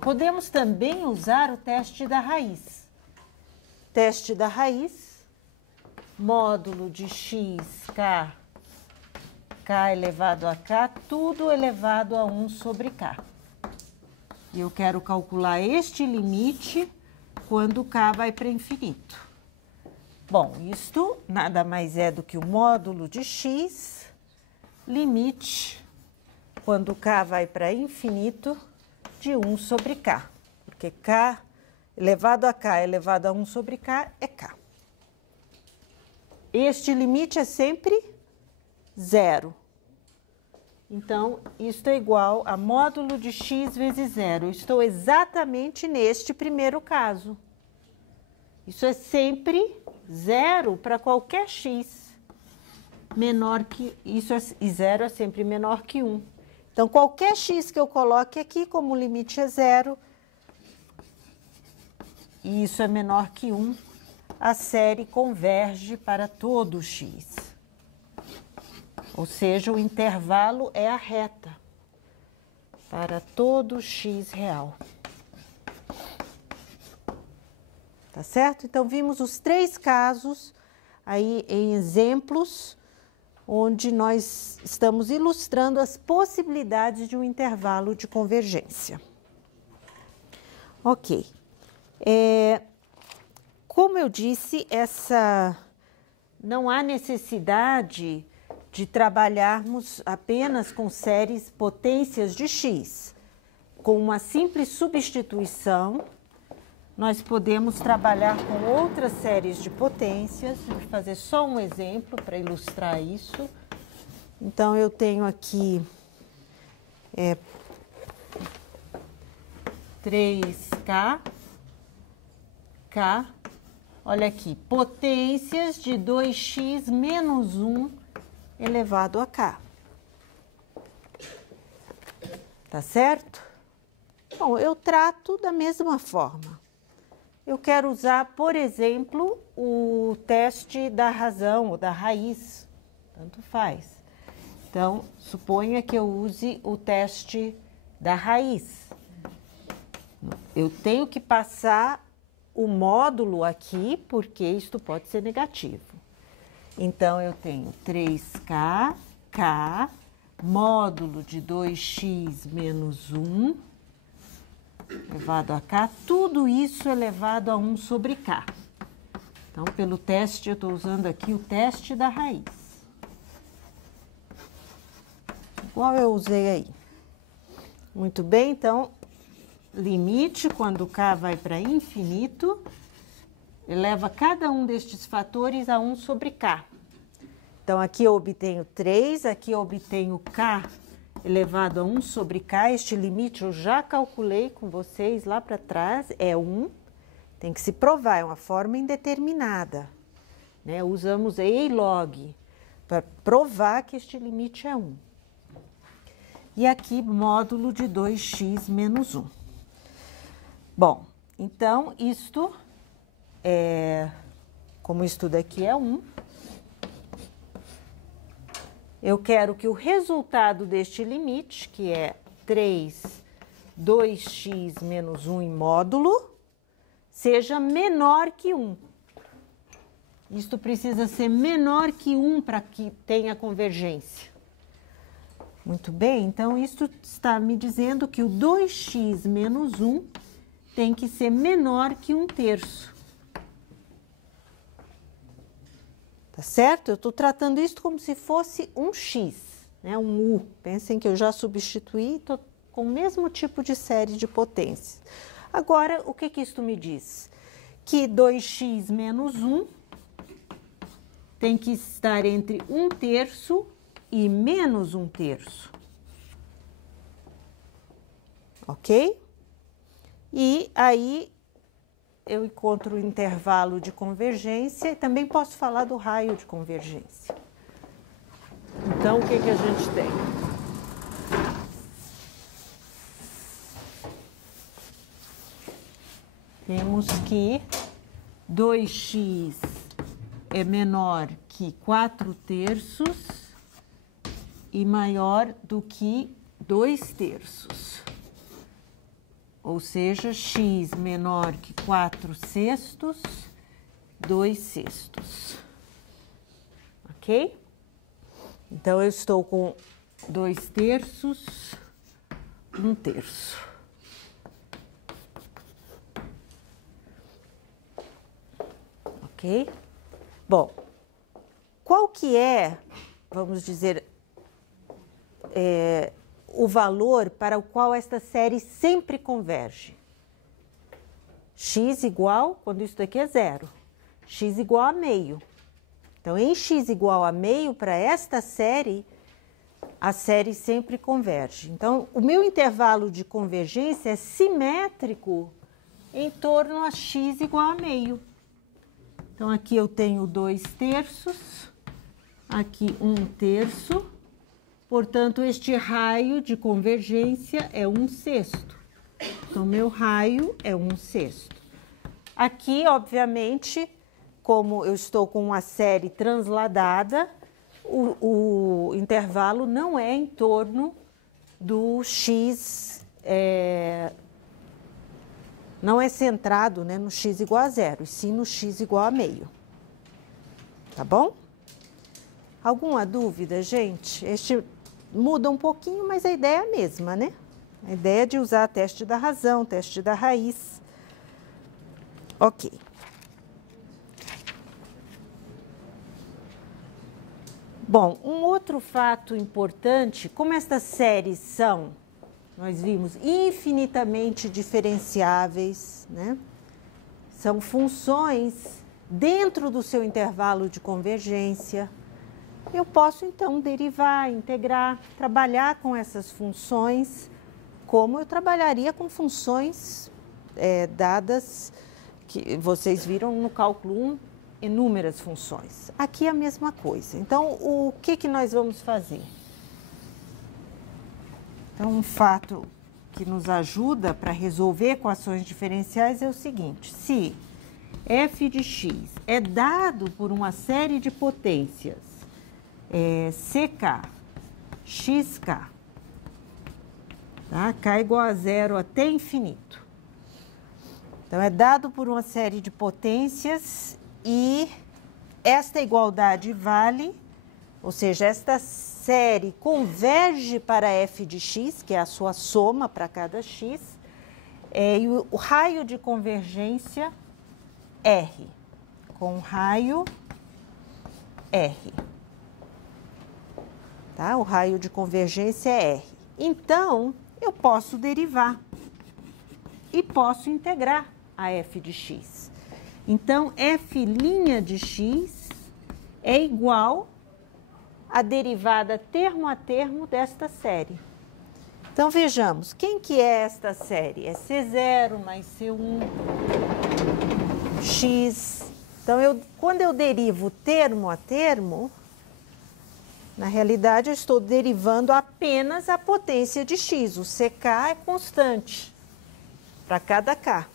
Podemos também usar o teste da raiz. Teste da raiz, módulo de x, k, k elevado a k, tudo elevado a 1 sobre k. E eu quero calcular este limite quando k vai para infinito. Bom, isto nada mais é do que o módulo de x, limite, quando k vai para infinito, de 1 sobre k. Porque k elevado a k elevado a 1 sobre k é k. Este limite é sempre zero. Então, isto é igual a módulo de x vezes zero. Eu estou exatamente neste primeiro caso. Isso é sempre zero para qualquer x menor que... e zero é sempre menor que 1. Então, qualquer x que eu coloque aqui, como o limite é zero, e isso é menor que 1, a série converge para todo x. Ou seja, o intervalo é a reta para todo x real. Tá certo? Então, vimos os 3 casos aí em exemplos, onde nós estamos ilustrando as possibilidades de um intervalo de convergência. Ok. Como eu disse, não há necessidade de trabalharmos apenas com séries potências de x. Com uma simples substituição, nós podemos trabalhar com outras séries de potências. Vou fazer só um exemplo para ilustrar isso. Então, eu tenho aqui 3k, k, olha aqui, potências de 2x menos 1 elevado a k. Tá certo? Bom, eu trato da mesma forma. Eu quero usar, por exemplo, o teste da razão ou da raiz, tanto faz. Então, suponha que eu use o teste da raiz. Eu tenho que passar o módulo aqui, porque isto pode ser negativo. Então, eu tenho 3k, k, módulo de 2x menos 1, elevado a k, tudo isso elevado a 1 sobre k. Então, pelo teste, eu estou usando aqui o teste da raiz. Igual eu usei aí. Muito bem, então, limite, quando k vai para infinito, eleva cada um destes fatores a 1 sobre k. Então, aqui eu obtenho 3, aqui eu obtenho k elevado a 1 sobre k. Este limite eu já calculei com vocês lá para trás, é 1. Tem que se provar, é uma forma indeterminada, né? Usamos EILOG para provar que este limite é 1. E aqui, módulo de 2x menos 1. Bom, então, isto como isto daqui é 1, eu quero que o resultado deste limite, que é 2x menos 1 em módulo, seja menor que 1. Isto precisa ser menor que 1 para que tenha convergência. Muito bem, então isto está me dizendo que o 2x menos 1 tem que ser menor que 1/3. Tá certo? Eu estou tratando isso como se fosse um x, né? Um u. Pensem que eu já substituí, estou com o mesmo tipo de série de potências. Agora, o que isto me diz? Que 2x menos 1 tem que estar entre 1/3 e menos 1/3. Ok? E aí eu encontro o intervalo de convergência e também posso falar do raio de convergência. Então, o que a gente tem? Temos que 2x é menor que 4/3 e maior do que 2/3. ou seja, x menor que 4/6, 2/6. Ok? Então, eu estou com 2/3, 1/3. Ok? Bom, qual que é, vamos dizer, o valor para o qual esta série sempre converge? X igual, quando isso daqui é zero, x igual a meio. Então, em x igual a meio, para esta série, a série sempre converge. Então, o meu intervalo de convergência é simétrico em torno a x igual a meio. Então, aqui eu tenho 2/3, aqui 1/3. Portanto, este raio de convergência é 1/6. Então, meu raio é 1/6. Aqui, obviamente, como eu estou com uma série transladada, o intervalo não é em torno do x, não é centrado, né, no x igual a zero, e sim no x igual a meio. Tá bom? Alguma dúvida, gente? Este muda um pouquinho, mas a ideia é a mesma, né? A ideia é de usar teste da razão, teste da raiz. Ok. Bom, um outro fato importante, como estas séries são, nós vimos, infinitamente diferenciáveis, né? São funções dentro do seu intervalo de convergência. Eu posso, então, derivar, integrar, trabalhar com essas funções como eu trabalharia com funções dadas, que vocês viram no cálculo 1, inúmeras funções. Aqui é a mesma coisa. Então, o que nós vamos fazer? Então, um fato que nos ajuda para resolver equações diferenciais é o seguinte: se f de x é dado por uma série de potências ck, xk, tá? K igual a zero até infinito. Então, é dado por uma série de potências e esta igualdade vale, ou seja, esta série converge para f de x, que é a sua soma para cada x, e o raio de convergência R, com raio R. Tá? O raio de convergência é R. Então, eu posso derivar e posso integrar a f de x. Então, f' de x é igual à derivada termo a termo desta série. Então, vejamos, quem que é esta série? É C0 mais C1, x. Então, quando eu derivo termo a termo, na realidade, eu estou derivando apenas a potência de x. O ck é constante para cada k.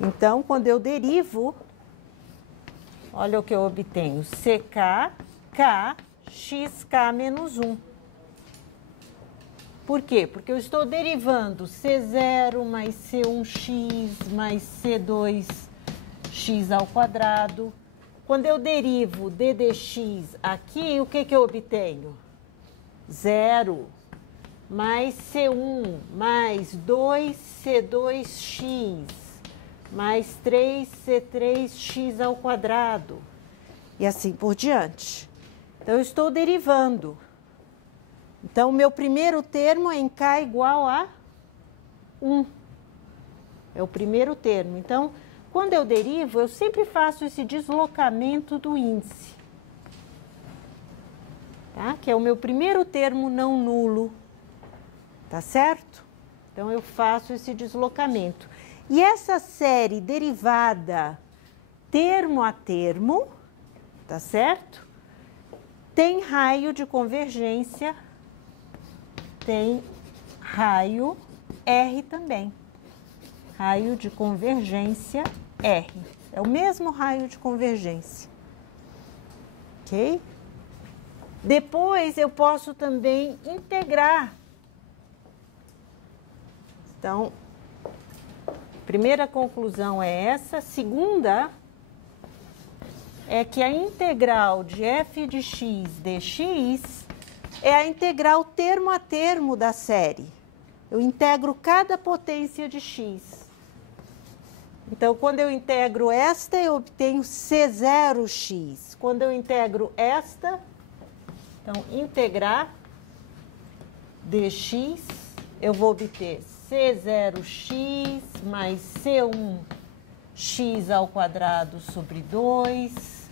Então, quando eu derivo, olha o que eu obtenho. ck, k, xk menos 1. Por quê? Porque eu estou derivando C0 mais C1x mais C2x ao quadrado. Quando eu derivo d dx aqui, o que eu obtenho? 0 mais C1 mais 2C2x mais 3C3x ao quadrado. E assim por diante. Então, eu estou derivando. Então, o meu primeiro termo é em k igual a 1. É o primeiro termo. Então, quando eu derivo, eu sempre faço esse deslocamento do índice. Tá? Que é o meu primeiro termo não nulo. Tá certo? Então, eu faço esse deslocamento. E essa série derivada termo a termo, tá certo? Tem raio de convergência, tem raio R também. Raio de convergência R. É o mesmo raio de convergência. Ok? Depois, eu posso também integrar. Então, primeira conclusão é essa. Segunda é que a integral de f de x dx é a integral termo a termo da série. Eu integro cada potência de x. Então, quando eu integro esta, eu obtenho C0x. Quando eu integro esta, então, integrar dx, eu vou obter C0x mais C1x ao quadrado sobre 2,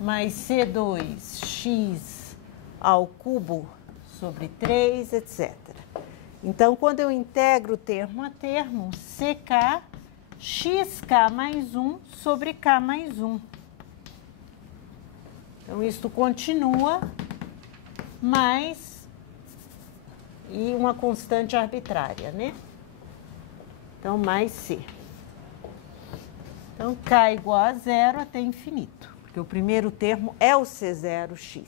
mais C2x ao cubo sobre 3, etc. Então, quando eu integro termo a termo, CK, xk mais 1 sobre k mais 1. Então, isto continua, mais e uma constante arbitrária, né? Então, mais C. Então, K igual a zero até infinito, porque o primeiro termo é o C0x.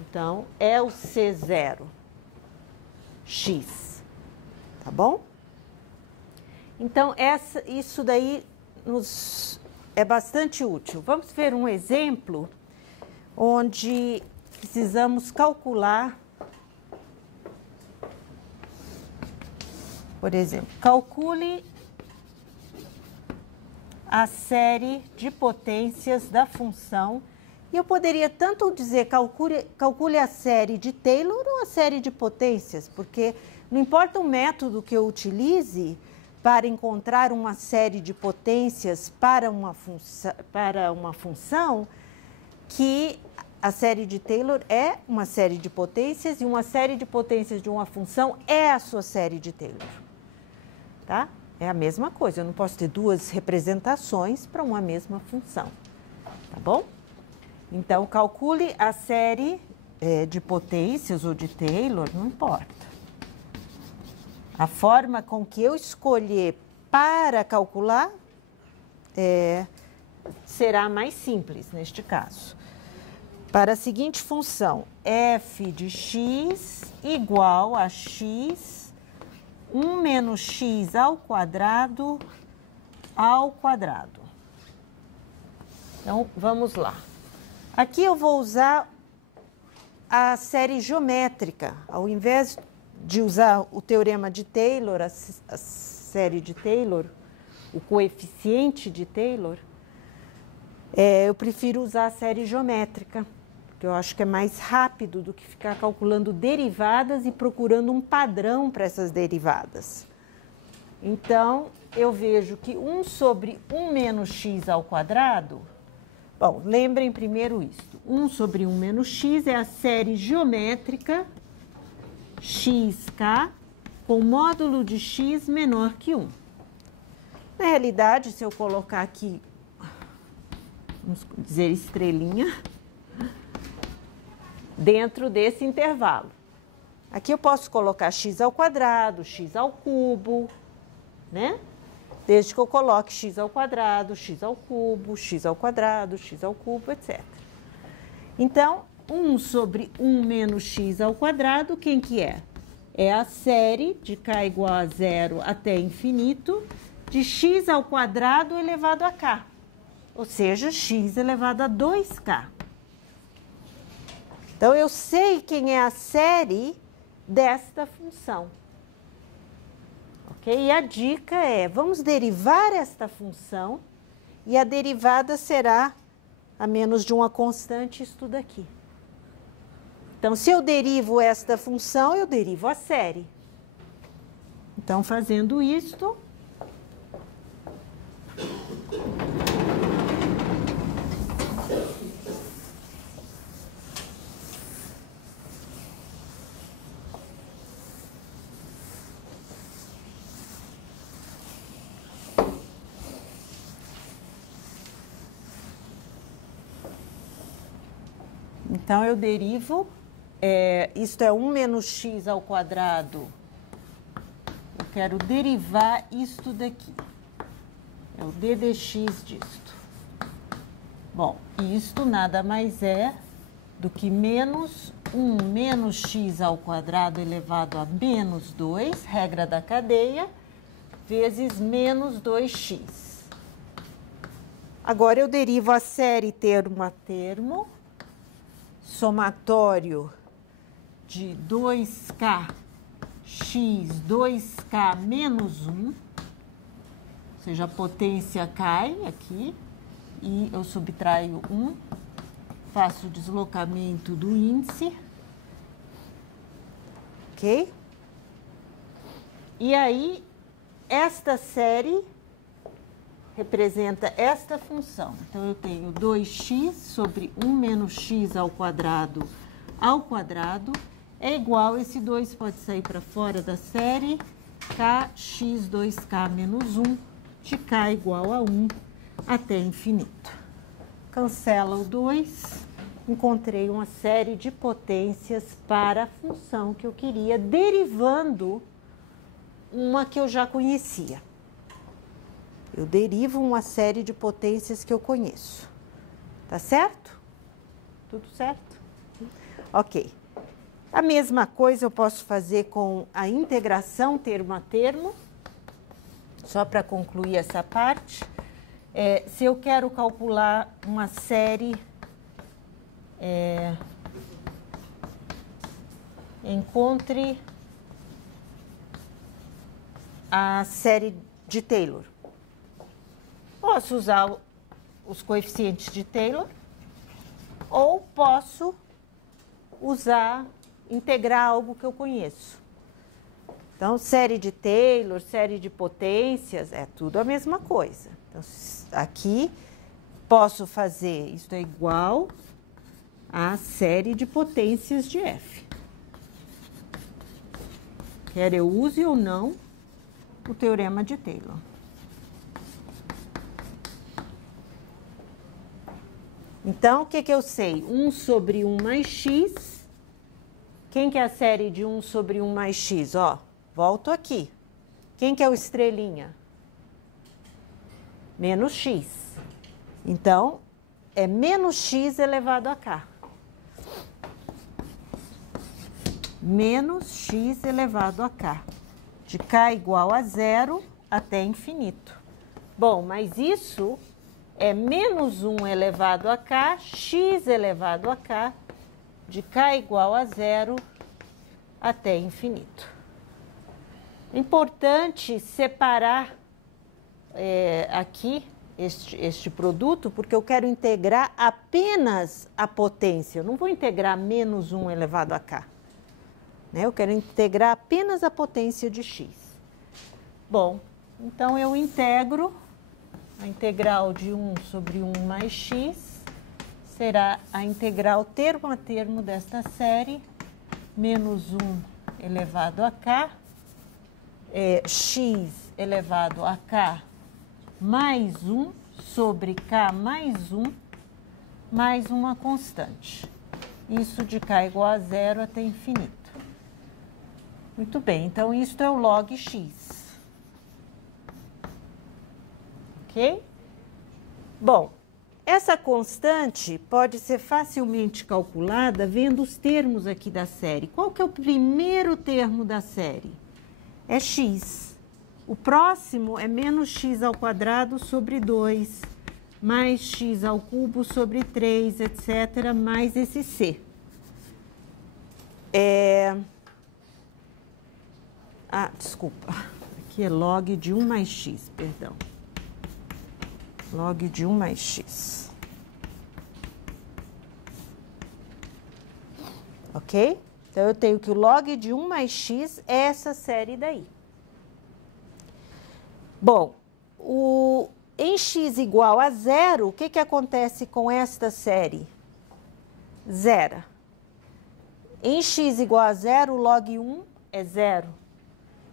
Então, é o C0x, tá bom? Então, isso daí é bastante útil. Vamos ver um exemplo onde precisamos calcular, por exemplo, calcule a série de potências da função. E eu poderia tanto dizer calcule a série de Taylor ou a série de potências, porque não importa o método que eu utilize para encontrar uma série de potências para uma função, que a série de Taylor é uma série de potências e uma série de potências de uma função é a sua série de Taylor. Tá? É a mesma coisa, eu não posso ter duas representações para uma mesma função. Tá bom? Então, calcule a série de potências ou de Taylor, não importa. A forma com que eu escolher para calcular será mais simples neste caso. Para a seguinte função, f de x igual a x 1 menos x ao quadrado. Então, vamos lá. Aqui eu vou usar a série geométrica. Ao invés de usar o teorema de Taylor, a série de Taylor, o coeficiente de Taylor, eu prefiro usar a série geométrica, porque eu acho que é mais rápido do que ficar calculando derivadas e procurando um padrão para essas derivadas. Então, eu vejo que 1 sobre 1 menos x ao quadrado, bom, lembrem primeiro isto, 1 sobre 1 menos x é a série geométrica xk com módulo de x menor que 1. Na realidade, se eu colocar aqui, vamos dizer estrelinha, dentro desse intervalo. Aqui eu posso colocar x ao quadrado, x ao cubo, né? Desde que eu coloque x ao quadrado, x ao cubo, x ao quadrado, x ao cubo, etc. Então, 1 sobre 1 menos x ao quadrado, quem que é? É a série de k igual a zero até infinito de x ao quadrado elevado a k, ou seja, x elevado a 2k. Então, eu sei quem é a série desta função. Ok? E a dica é, vamos derivar esta função e a derivada será a menos de uma constante, isso tudo aqui. Então, se eu derivo esta função, eu derivo a série. Então, fazendo isto, então eu derivo, isto é 1 menos x ao quadrado, eu quero derivar isto daqui, é o d dx disto. Bom, isto nada mais é do que menos 1 menos x ao quadrado elevado a menos 2, regra da cadeia, vezes menos 2x. Agora, eu derivo a série termo a termo, somatório de 2k x 2k menos 1, ou seja, a potência cai aqui, e eu subtraio 1, faço o deslocamento do índice, ok? E aí, esta série representa esta função. Então, eu tenho 2x sobre 1 menos x ao quadrado é igual, esse 2 pode sair para fora da série, kx 2k menos 1, de k igual a 1 até infinito. Cancela o 2, encontrei uma série de potências para a função que eu queria, derivando uma que eu já conhecia. Eu derivo uma série de potências que eu conheço. Tá certo? Tudo certo? Ok. A mesma coisa eu posso fazer com a integração termo a termo. Só para concluir essa parte. Se eu quero calcular uma série, encontre a série de Taylor. Posso usar os coeficientes de Taylor ou posso integrar algo que eu conheço. Então, série de Taylor, série de potências, é tudo a mesma coisa. Então, aqui posso fazer, isto é igual a série de potências de F. Quer eu use ou não o teorema de Taylor. Então, o que eu sei? 1 sobre 1 mais x. Quem que é a série de 1 sobre 1 mais x? Ó, volto aqui. Quem que é o estrelinha? Menos x. Então, é menos x elevado a k. Menos x elevado a k. De k igual a 0 até infinito. Bom, mas isso é menos 1 elevado a k, x elevado a k, de k igual a 0 até infinito. Importante separar aqui este produto, porque eu quero integrar apenas a potência. Eu não vou integrar menos 1 elevado a k. Né? Eu quero integrar apenas a potência de x. Bom, então eu integro. A integral de 1 sobre 1 mais x será a integral termo a termo desta série, menos 1 elevado a k, x elevado a k mais 1 sobre k mais 1, mais uma constante. Isso de k igual a 0 até infinito. Muito bem, então isto é o log x. Ok? Bom, essa constante pode ser facilmente calculada vendo os termos aqui da série. Qual que é o primeiro termo da série? É x. O próximo é menos x ao quadrado sobre 2, mais x ao cubo sobre 3, etc., mais esse c. Desculpa. Aqui é log de 1 mais x, perdão. Log de 1 mais x. Ok? Então, eu tenho que o log de 1 mais x é essa série daí. Bom, em x igual a 0, o que acontece com esta série? Zero. Em x igual a 0, o log 1 é 0.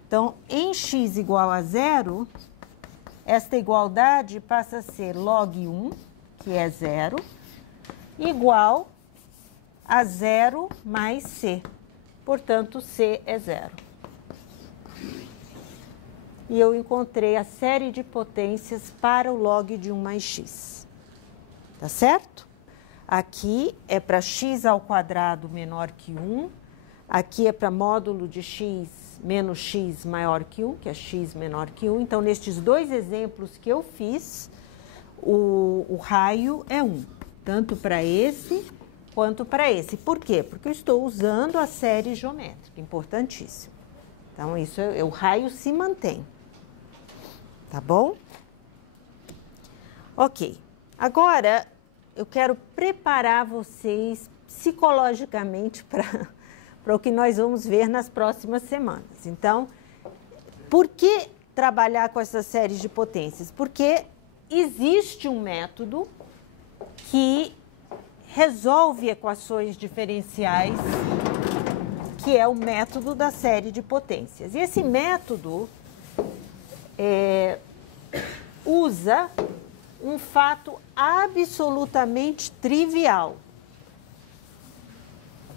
Então, em x igual a 0... esta igualdade passa a ser log 1, que é 0, igual a 0 mais c. Portanto, c é 0. E eu encontrei a série de potências para o log de 1 mais x. Tá certo? Aqui é para x ao quadrado menor que 1. Aqui é para módulo de x menos x maior que 1, que é x menor que 1. Então, nestes dois exemplos que eu fiz, o raio é 1, tanto para esse quanto para esse. Por quê? Porque eu estou usando a série geométrica, importantíssimo. Então, isso o raio se mantém, tá bom? Ok, agora eu quero preparar vocês psicologicamente para o que nós vamos ver nas próximas semanas. Então, por que trabalhar com essas séries de potências? Porque existe um método que resolve equações diferenciais, que é o método da série de potências. E esse método usa um fato absolutamente trivial,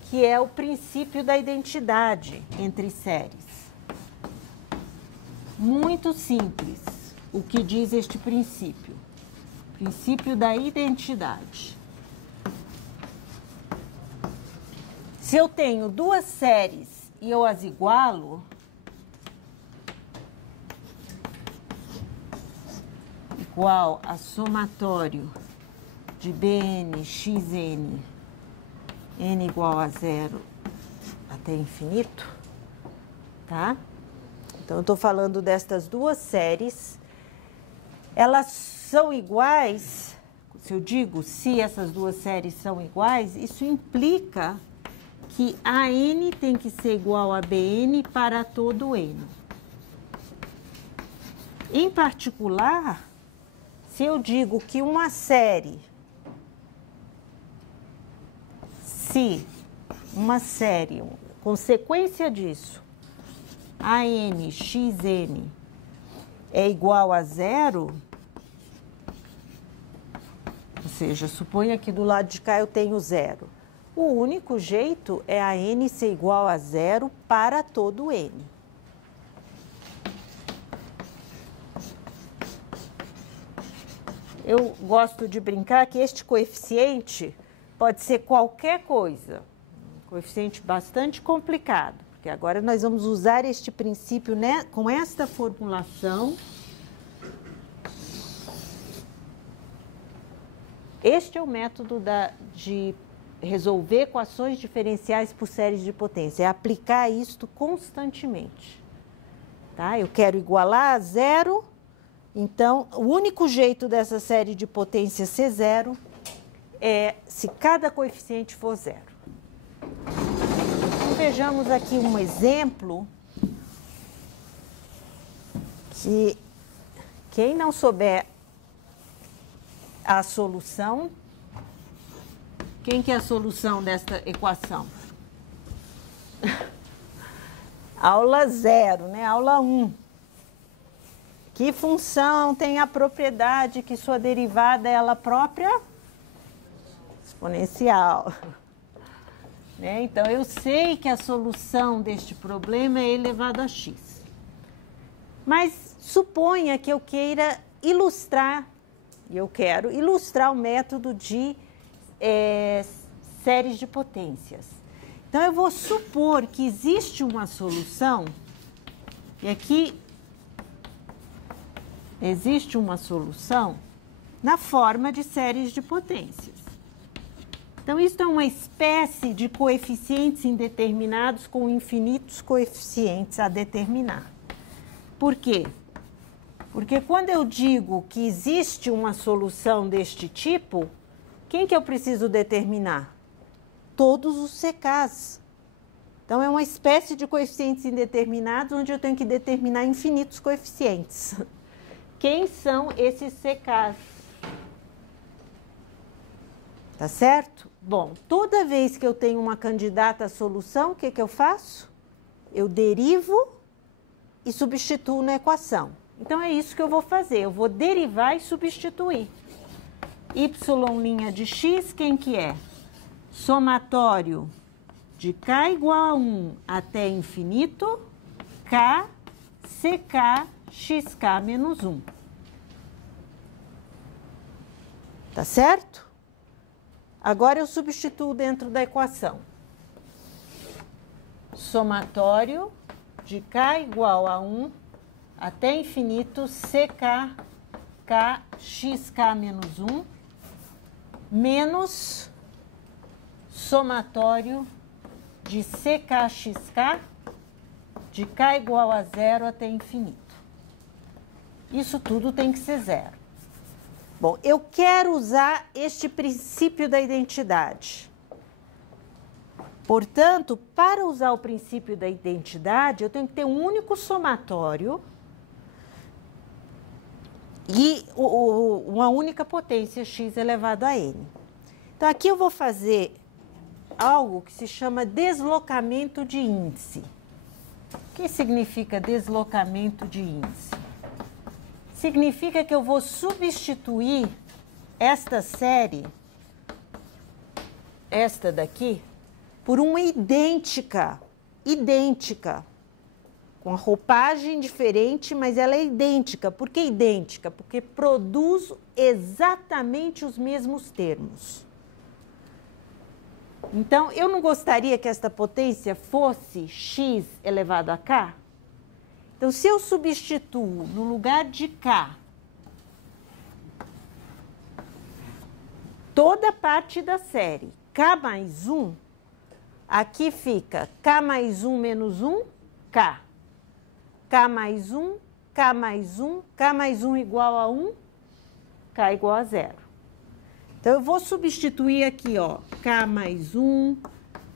que é o princípio da identidade entre séries. Muito simples o que diz este princípio. Princípio da identidade. Se eu tenho duas séries e eu as igualo, igual a somatório de Bn, Xn, n igual a 0 até infinito, tá? Então, eu estou falando destas duas séries. Elas são iguais, se eu digo se essas duas séries são iguais, isso implica que AN tem que ser igual a BN para todo N. Em particular, se eu digo que uma série, se uma série, consequência disso, AN, XN é igual a 0, ou seja, suponha que do lado de cá eu tenho 0. O único jeito é a N ser igual a 0 para todo N. Eu gosto de brincar que este coeficiente pode ser qualquer coisa. Um coeficiente bastante complicado, porque agora nós vamos usar este princípio, né, com esta formulação. Este é o método de resolver equações diferenciais por séries de potência, é aplicar isto constantemente. Tá? Eu quero igualar a 0, então o único jeito dessa série de potência ser 0 é se cada coeficiente for 0. Então, vejamos aqui um exemplo que quem não souber a solução, quem que é a solução desta equação? Aula 0, né? Aula 1. Que função tem a propriedade que sua derivada é ela própria? Exponencial. Né? Então, eu sei que a solução deste problema é elevado a x. Mas suponha que eu queira ilustrar, e eu quero ilustrar o método de séries de potências. Então, eu vou supor que existe uma solução, e aqui existe uma solução na forma de séries de potências. Então, isso é uma espécie de coeficientes indeterminados com infinitos coeficientes a determinar. Por quê? Porque quando eu digo que existe uma solução deste tipo, quem que eu preciso determinar? Todos os CKs. Então, é uma espécie de coeficientes indeterminados onde eu tenho que determinar infinitos coeficientes. Quem são esses CKs? Tá certo? Bom, toda vez que eu tenho uma candidata à solução, o que que eu faço? Eu derivo e substituo na equação. Então, é isso que eu vou fazer. Eu vou derivar e substituir. Y' de x, quem que é? Somatório de k igual a 1 até infinito, k, ck, xk menos 1. Tá certo? Agora eu substituo dentro da equação. Somatório de K igual a 1 até infinito CK, K, XK menos 1, menos somatório de CKXK de K igual a 0 até infinito. Isso tudo tem que ser zero. Bom, eu quero usar este princípio da identidade. Portanto, para usar o princípio da identidade, eu tenho que ter um único somatório e uma única potência x elevado a n. Então, aqui eu vou fazer algo que se chama deslocamento de índice. O que significa deslocamento de índice? Significa que eu vou substituir esta série, esta daqui, por uma idêntica, com a roupagem diferente, mas ela é idêntica. Por que idêntica? Porque produz exatamente os mesmos termos. Então, eu não gostaria que esta potência fosse x elevado a k? Então, se eu substituo no lugar de k toda parte da série k mais 1, aqui fica k mais 1 menos 1, k. K mais 1, K mais 1, K mais 1 igual a 1, K igual a 0. Então, eu vou substituir aqui, ó, K mais 1,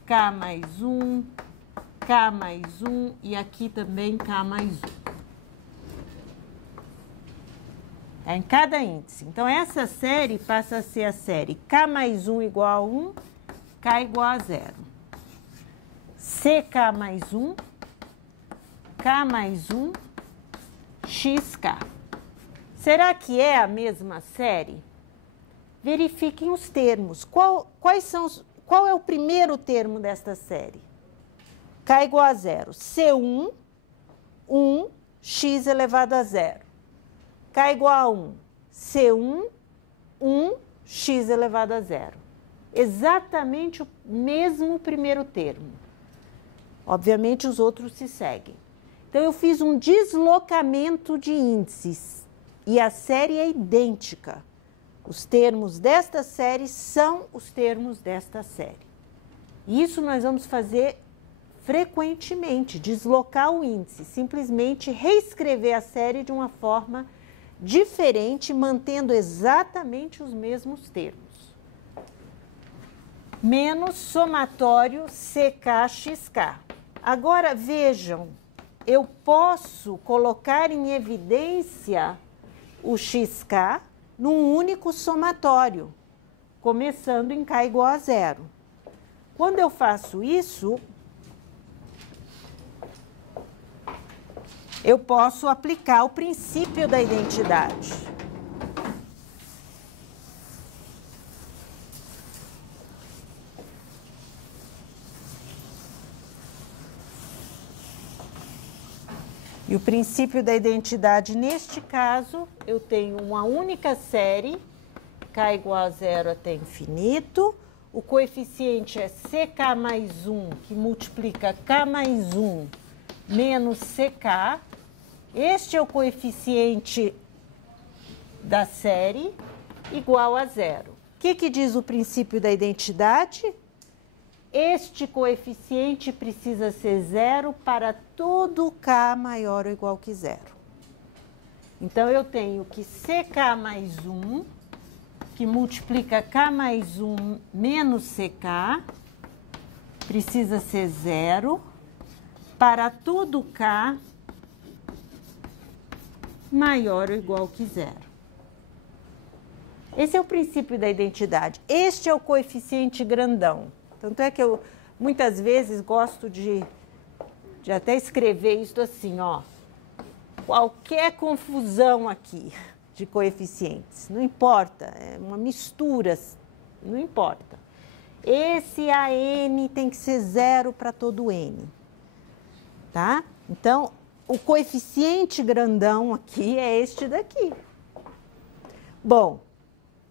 K mais 1, K mais 1 e aqui também K mais 1. É em cada índice. Então, essa série passa a ser a série K mais 1 igual a 1, K igual a 0. CK mais 1, K mais 1, XK. Será que é a mesma série? Verifiquem os termos. Qual é o primeiro termo desta série? K igual a 0. C1, 1, x elevado a 0. K igual a 1. C1, 1, x elevado a 0. Exatamente o mesmo primeiro termo. Obviamente, os outros se seguem. Então, eu fiz um deslocamento de índices e a série é idêntica. Os termos desta série são os termos desta série. Isso nós vamos fazer frequentemente, deslocar o índice, simplesmente reescrever a série de uma forma diferente, mantendo exatamente os mesmos termos. Menos somatório CKXK. Agora, vejam, eu posso colocar em evidência o XK num único somatório, começando em K igual a 0. Quando eu faço isso, eu posso aplicar o princípio da identidade. E o princípio da identidade, neste caso, eu tenho uma única série, K igual a 0 até infinito. O coeficiente é CK mais 1, que multiplica K mais 1 menos CK. Este é o coeficiente da série, igual a 0. O que diz o princípio da identidade? Este coeficiente precisa ser 0 para todo K maior ou igual que 0. Então, eu tenho que CK mais 1, que multiplica K mais 1 menos CK, precisa ser 0 para todo K maior ou igual que 0. Esse é o princípio da identidade. Este é o coeficiente grandão. Tanto é que eu, muitas vezes, gosto de até escrever isso assim, ó. Qualquer confusão aqui de coeficientes, não importa, é uma mistura, não importa. Esse AN tem que ser 0 para todo N, tá? Então, o coeficiente grandão aqui é este daqui. Bom,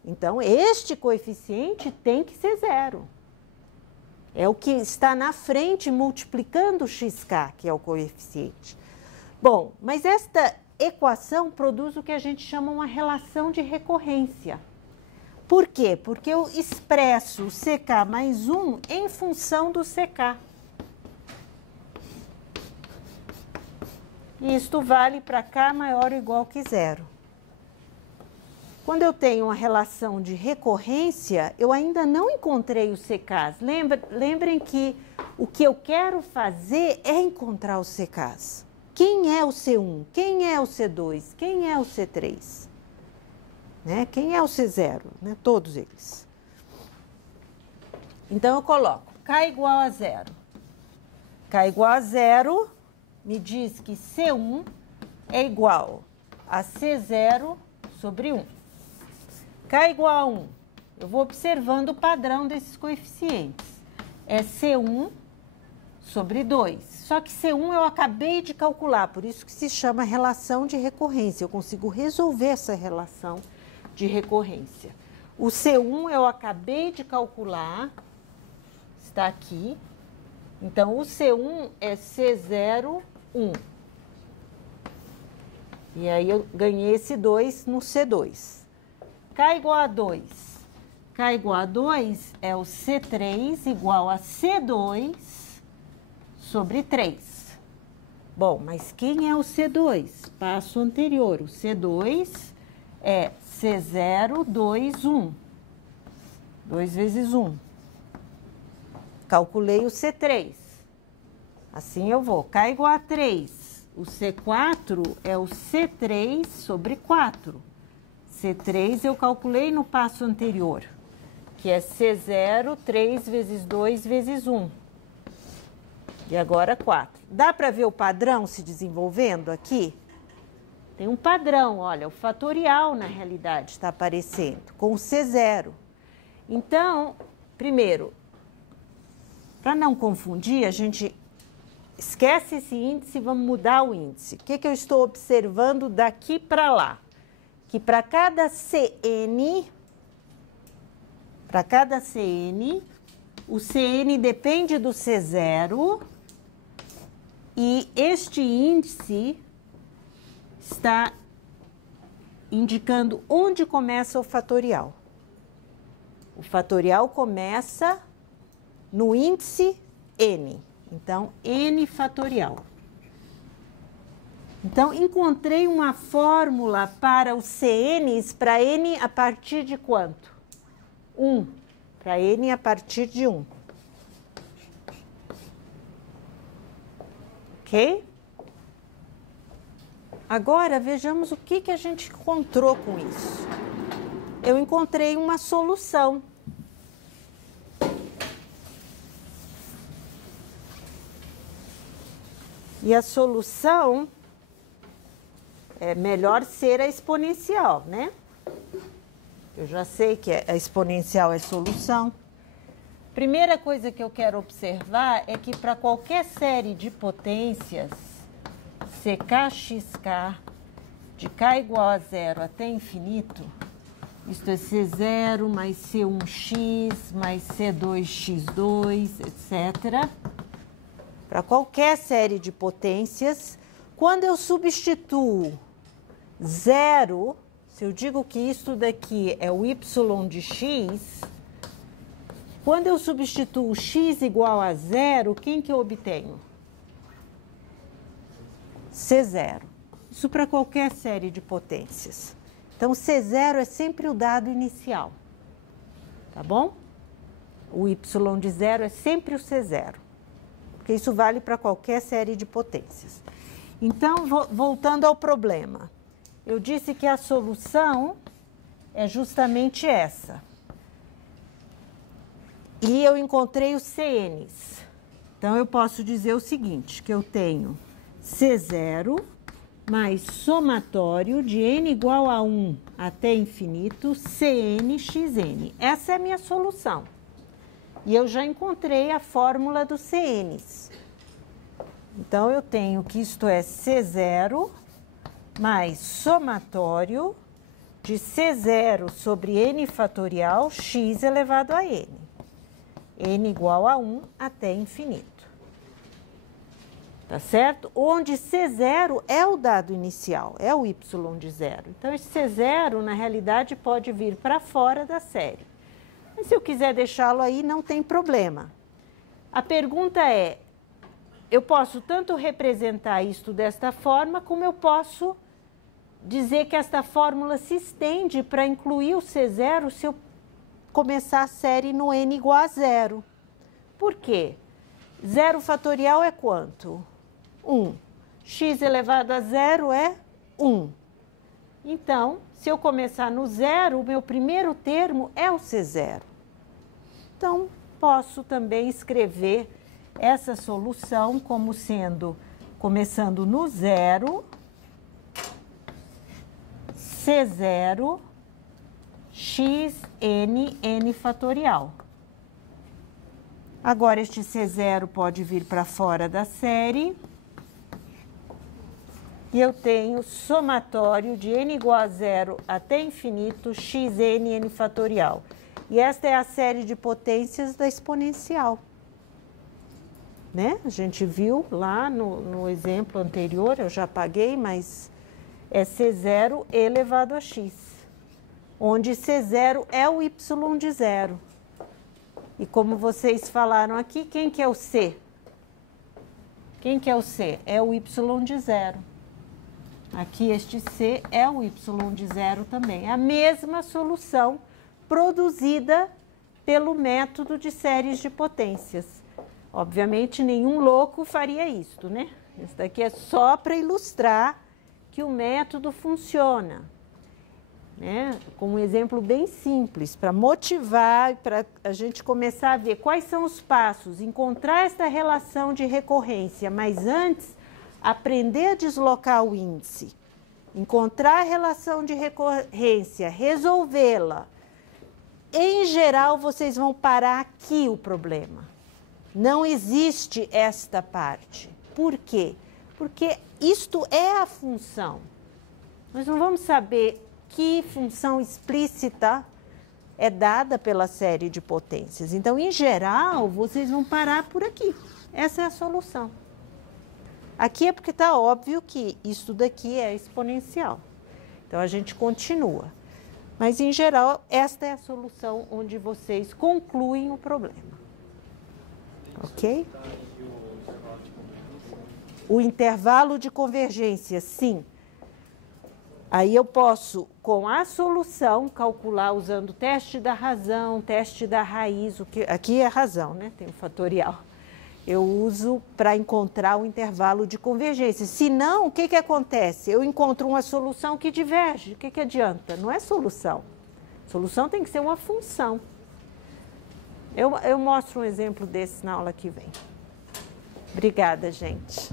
Então, este coeficiente tem que ser zero. É o que está na frente multiplicando o xk, que é o coeficiente. Bom, mas esta equação produz o que a gente chama uma relação de recorrência. Por quê? Porque eu expresso o ck mais 1 em função do ck. E isto vale para k maior ou igual que zero. Quando eu tenho uma relação de recorrência, eu ainda não encontrei os ck's. Lembrem que o que eu quero fazer é encontrar os ck's. Quem é o C1? Quem é o C2? Quem é o C3? Né? Quem é o C0? Né? Todos eles. Então, eu coloco k igual a zero. K igual a zero me diz que C1 é igual a C0 sobre 1. K igual a 1, eu vou observando o padrão desses coeficientes. É C1 sobre 2. Só que C1 eu acabei de calcular, por isso que se chama relação de recorrência. Eu consigo resolver essa relação de recorrência. O C1 eu acabei de calcular, está aqui. Então, o C1 é C0, 1. E aí eu ganhei esse 2 no C2. K igual a 2. K igual a 2 é o C3 igual a C2 sobre 3. Bom, mas quem é o C2? Passo anterior. O C2 é C0, 2, 1. 2 vezes 1. Calculei o C3. Assim eu vou. K igual a 3. O C4 é o C3 sobre 4. C3 eu calculei no passo anterior, que é C0, 3 vezes 2 vezes 1. E agora 4. Dá para ver o padrão se desenvolvendo aqui? Tem um padrão, olha, o fatorial na realidade está aparecendo, com o C0. Então, primeiro, para não confundir, a gente esquece esse índice e vamos mudar o índice. O que eu estou observando daqui para lá? Que para cada CN, o CN depende do C0 e este índice está indicando onde começa o fatorial. O fatorial começa no índice N, então N fatorial. Então, encontrei uma fórmula para os CNs, para N a partir de quanto? 1. Para N a partir de 1. Ok? Agora, vejamos o que a gente encontrou com isso. Eu encontrei uma solução. E a solução... é melhor ser a exponencial, né? Eu já sei que a exponencial é solução. Primeira coisa que eu quero observar é que para qualquer série de potências, CKXK, de K igual a zero até infinito, isto é C0 mais C1x mais C2x2, etc. Para qualquer série de potências, quando eu substituo zero, se eu digo que isso daqui é o y de x, quando eu substituo x igual a zero, quem que eu obtenho? C0. Isso para qualquer série de potências. Então, C0 é sempre o dado inicial, tá bom? O y de zero é sempre o C0, porque isso vale para qualquer série de potências. Então, voltando ao problema, eu disse que a solução é justamente essa. E eu encontrei os CNs. Então, eu posso dizer o seguinte, que eu tenho C0 mais somatório de n igual a 1 até infinito, CnXn. Essa é a minha solução. E eu já encontrei a fórmula dos CNs. Então, eu tenho que isto é C0 mais somatório de C0 sobre n fatorial x elevado a n. N igual a 1 até infinito. Tá certo? Onde C0 é o dado inicial, é o y de zero. Então, esse C0, na realidade, pode vir para fora da série. Mas se eu quiser deixá-lo aí, não tem problema. A pergunta é, eu posso tanto representar isto desta forma, como eu posso dizer que esta fórmula se estende para incluir o C0 se eu começar a série no n igual a zero. Por quê? Zero fatorial é quanto? 1. X elevado a zero é 1. Então, se eu começar no zero, o meu primeiro termo é o C0. Então, posso também escrever essa solução como sendo, começando no zero, C0, x, n fatorial. Agora, este C0 pode vir para fora da série. E eu tenho somatório de n igual a zero até infinito, xn, n fatorial. E esta é a série de potências da exponencial. Né? A gente viu lá no exemplo anterior, eu já apaguei, mas é C0 elevado a x, onde C0 é o y de zero. E como vocês falaram aqui, quem que é o C? Quem que é o C? É o y de zero. Aqui este C é o y de zero também. A mesma solução produzida pelo método de séries de potências. Obviamente, nenhum louco faria isso, né? Isso daqui é só para ilustrar que o método funciona, né? Com um exemplo bem simples, para motivar, para a gente começar a ver quais são os passos, encontrar esta relação de recorrência, mas antes, aprender a deslocar o índice, encontrar a relação de recorrência, resolvê-la. Em geral, vocês vão parar aqui o problema. Não existe esta parte. Por quê? Porque isto é a função. Nós não vamos saber que função explícita é dada pela série de potências. Então, em geral, vocês vão parar por aqui. Essa é a solução. Aqui é porque está óbvio que isso daqui é exponencial. Então, a gente continua. Mas, em geral, esta é a solução onde vocês concluem o problema. Ok? O intervalo de convergência, sim. Aí eu posso, com a solução, calcular usando o teste da razão, teste da raiz, aqui é a razão, né? Tem o fatorial. Eu uso para encontrar o intervalo de convergência. Se não, o que acontece? Eu encontro uma solução que diverge. O que adianta? Não é solução. Solução tem que ser uma função. Eu mostro um exemplo desse na aula que vem. Obrigada, gente.